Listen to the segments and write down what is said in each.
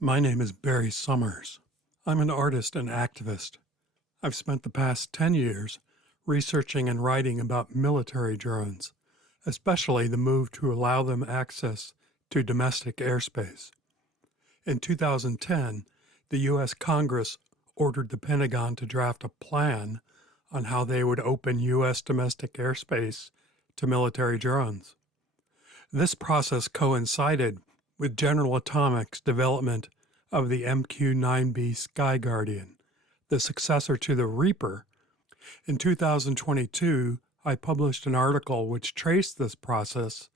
My name is Barry Summers. I'm an artist and activist. I've spent the past 10 years researching and writing about military drones, especially the move to allow them access to domestic airspace. In 2010, the U.S. Congress ordered the Pentagon to draft a plan on how they would open U.S. domestic airspace to military drones. This process coincided with General Atomics' development of the MQ-9B Sky Guardian, the successor to the Reaper. In 2022, I published an article which traced this process,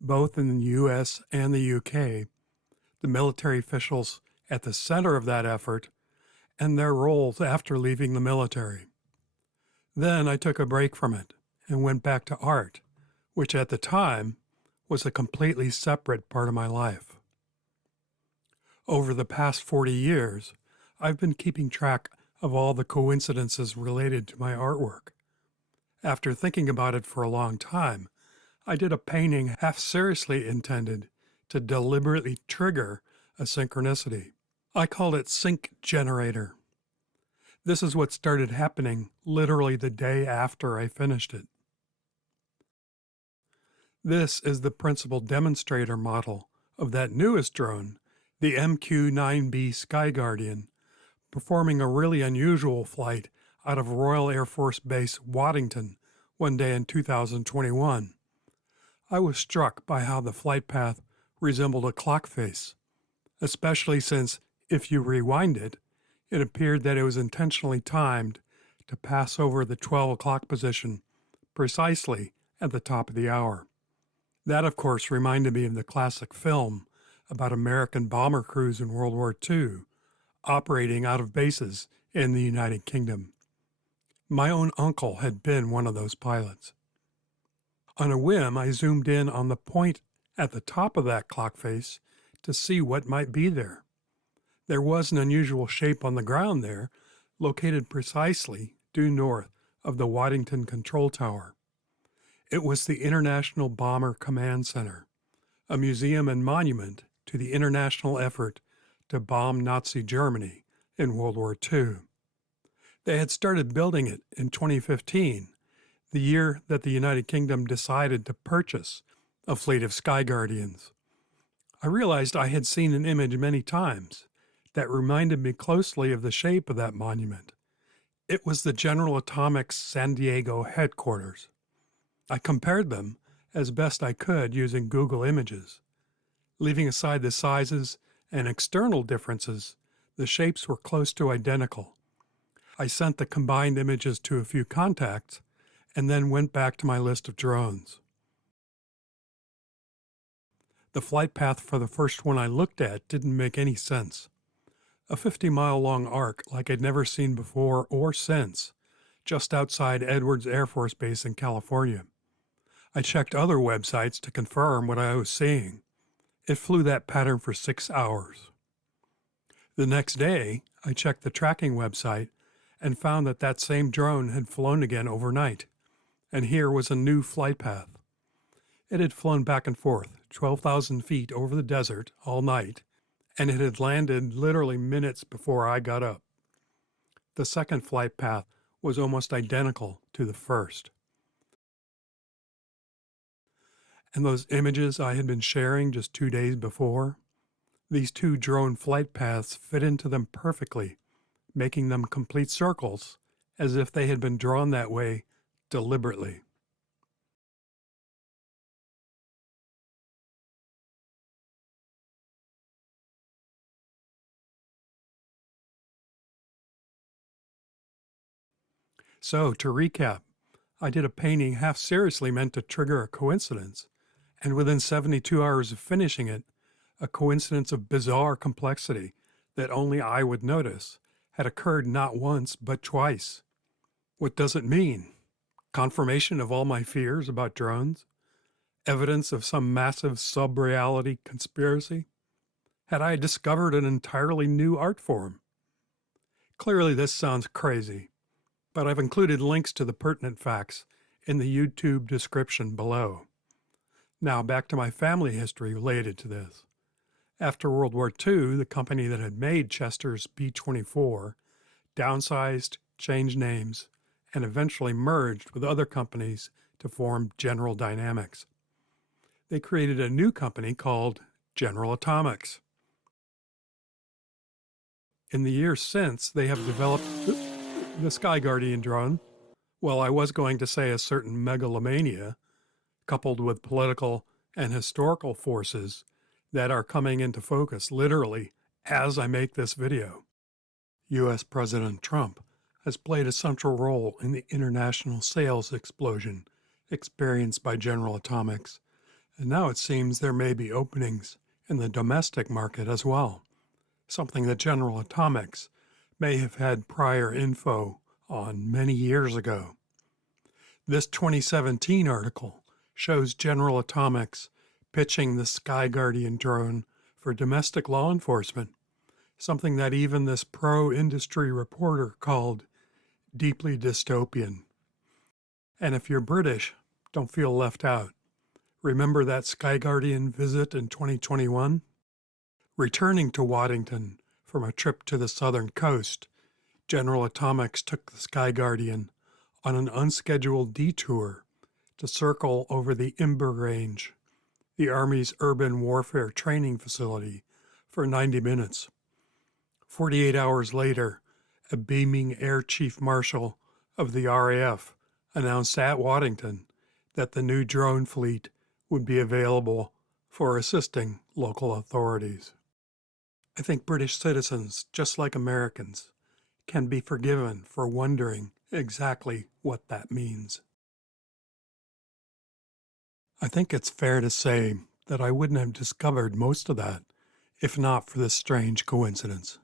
both in the US and the UK, the military officials at the center of that effort, and their roles after leaving the military. Then I took a break from it and went back to art, which at the time was a completely separate part of my life. Over the past 40 years, I've been keeping track of all the coincidences related to my artwork. After thinking about it for a long time, I did a painting half seriously intended to deliberately trigger a synchronicity. I called it Sync Generator. This is what started happening literally the day after I finished it. This is the principal demonstrator model of that newest drone, the MQ-9B Sky Guardian, performing a really unusual flight out of Royal Air Force Base Waddington one day in 2021. I was struck by how the flight path resembled a clock face, especially since, if you rewind it, it appeared that it was intentionally timed to pass over the 12 o'clock position precisely at the top of the hour. That, of course, reminded me of the classic film about American bomber crews in World War II operating out of bases in the United Kingdom. My own uncle had been one of those pilots. On a whim, I zoomed in on the point at the top of that clock face to see what might be there. There was an unusual shape on the ground there, located precisely due north of the Waddington Control Tower. It was the International Bomber Command Center, a museum and monument to the international effort to bomb Nazi Germany in World War II. They had started building it in 2015, the year that the United Kingdom decided to purchase a fleet of Sky Guardians. I realized I had seen an image many times that reminded me closely of the shape of that monument. It was the General Atomics San Diego headquarters. I compared them as best I could using Google Images. Leaving aside the sizes and external differences, the shapes were close to identical. I sent the combined images to a few contacts and then went back to my list of drones. The flight path for the first one I looked at didn't make any sense. A 50-mile-long arc like I'd never seen before or since, just outside Edwards Air Force Base in California. I checked other websites to confirm what I was seeing. It flew that pattern for 6 hours. The next day, I checked the tracking website and found that that same drone had flown again overnight, and here was a new flight path. It had flown back and forth 12,000 feet over the desert all night, and it had landed literally minutes before I got up. The second flight path was almost identical to the first. And those images I had been sharing just 2 days before, these two drone flight paths fit into them perfectly, making them complete circles, as if they had been drawn that way deliberately. So, to recap, I did a painting half seriously meant to trigger a coincidence, and within 72 hours of finishing it, a coincidence of bizarre complexity that only I would notice had occurred not once but twice. What does it mean? Confirmation of all my fears about drones? Evidence of some massive sub-reality conspiracy? Had I discovered an entirely new art form? Clearly this sounds crazy, but I've included links to the pertinent facts in the YouTube description below. Now back to my family history related to this. After World War II, the company that had made Chester's B-24 downsized, changed names, and eventually merged with other companies to form General Dynamics. They created a new company called General Atomics. In the years since, they have developed the Sky Guardian drone. Well, I was going to say a certain megalomania, coupled with political and historical forces that are coming into focus literally as I make this video. U.S. President Trump has played a central role in the international sales explosion experienced by General Atomics, and now it seems there may be openings in the domestic market as well, something that General Atomics may have had prior info on many years ago. This 2017 article shows General Atomics pitching the Sky Guardian drone for domestic law enforcement, something that even this pro-industry reporter called deeply dystopian. And if you're British, don't feel left out. Remember that Sky Guardian visit in 2021? Returning to Waddington from a trip to the southern coast, General Atomics took the Sky Guardian on an unscheduled detour to circle over the Imber Range, the Army's urban warfare training facility, for 90 minutes. 48 hours later, a beaming Air Chief Marshal of the RAF announced at Waddington that the new drone fleet would be available for assisting local authorities. I think British citizens, just like Americans, can be forgiven for wondering exactly what that means. I think it's fair to say that I wouldn't have discovered most of that if not for this strange coincidence.